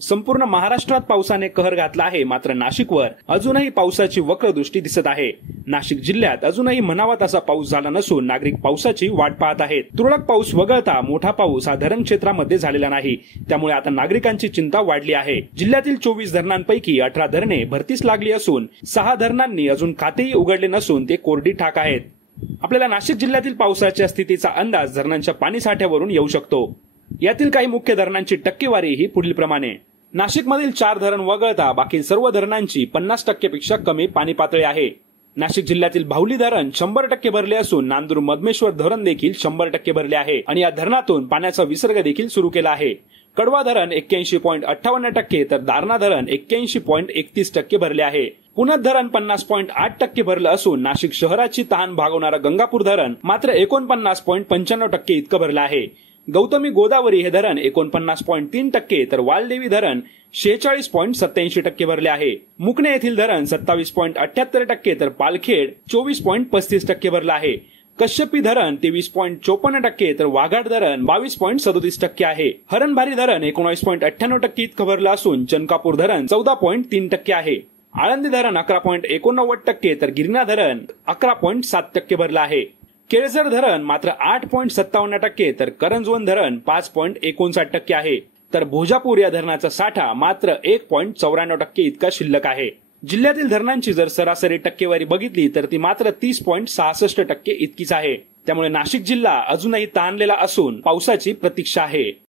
संपूर्ण महाराष्ट्रात पावसाने कहर घातला आहे, मात्र नाशिकवर अजूनही पावसाची वक्र दृष्टी दिसत आहे। नाशिक जिल्ह्यात अजूनही म्हणावा तसा पाऊस झाला नसून नागरिक पावसाची वाट पाहत आहेत। तुरळक पाऊस वगळता मोठा पाऊस हा धरण क्षेत्रामध्ये झालेला नाही, त्यामुळे आता नागरिकांची चिंता वाढली आहे। जिल्ह्यातील 24 धरणांपैकी 18 धरणे भरतीस लागली असून 6 धरणांनी अजून खातेही उघडले नसून ते कोरडी ठाक आहेत। आपल्याला नाशिक जिल्ह्यातील पावसाच्या स्थितीचा अंदाज धरणांच्या पाणी साठ्यावरून येऊ शकतो। यातील काही मुख्य धरणांची टक्केवारी ही पुढील प्रमाणे: नाशिकमधील 4 धरण वगळता बाकी सर्व धरणांची 50% पेक्षा कमी पाणी पातळी आहे। नाशिक जिल्ह्यातील भावली धरण 100% भरले असून नांदूर मधमेश्वर धरण देखील 100% भरले आहे आणि या धरणातून पाण्याचा विसर्ग देखील सुरू केला आहे। कडवा धरण 81.58% तर दारणा धरण 81.31% भरले आहे। पुण्यात धरण 50.8% भरलं असून नाशिक शहराची तहान भागवणारं गंगापूर धरण मात्र 49.95% इतकं भरलं आहे। गौतमी गोदावरी हे धरण 49.3% तर वालदेवी धरण 46.87% भरले आहे। मुकणे येथील धरण 27.78% तर पालखेड 24.35% भरलं आहे। कश्यपी धरण 23.54% तर वाघाड धरण 22.37% आहे। हरणबारी धरण 19.98% इतकं भरलं असून चनकापूर धरण 14.3% आहे। आळंदी धरण 11.89% तर गिरणा धरण 11.7% भरलं आहे। केळझर धरण मात्र 8.57% तर करंजवन धरण 5.59% आहे, तर भोजापूर या धरणाचा साठा मात्र 1.94% इतका शिल्लक आहे। जिल्ह्यातील धरणांची जर सरासरी टक्केवारी बघितली तर ती मात्र 30.66% इतकीच आहे। त्यामुळे नाशिक जिल्हा अजूनही ताणलेला असून पावसाची प्रतीक्षा आहे।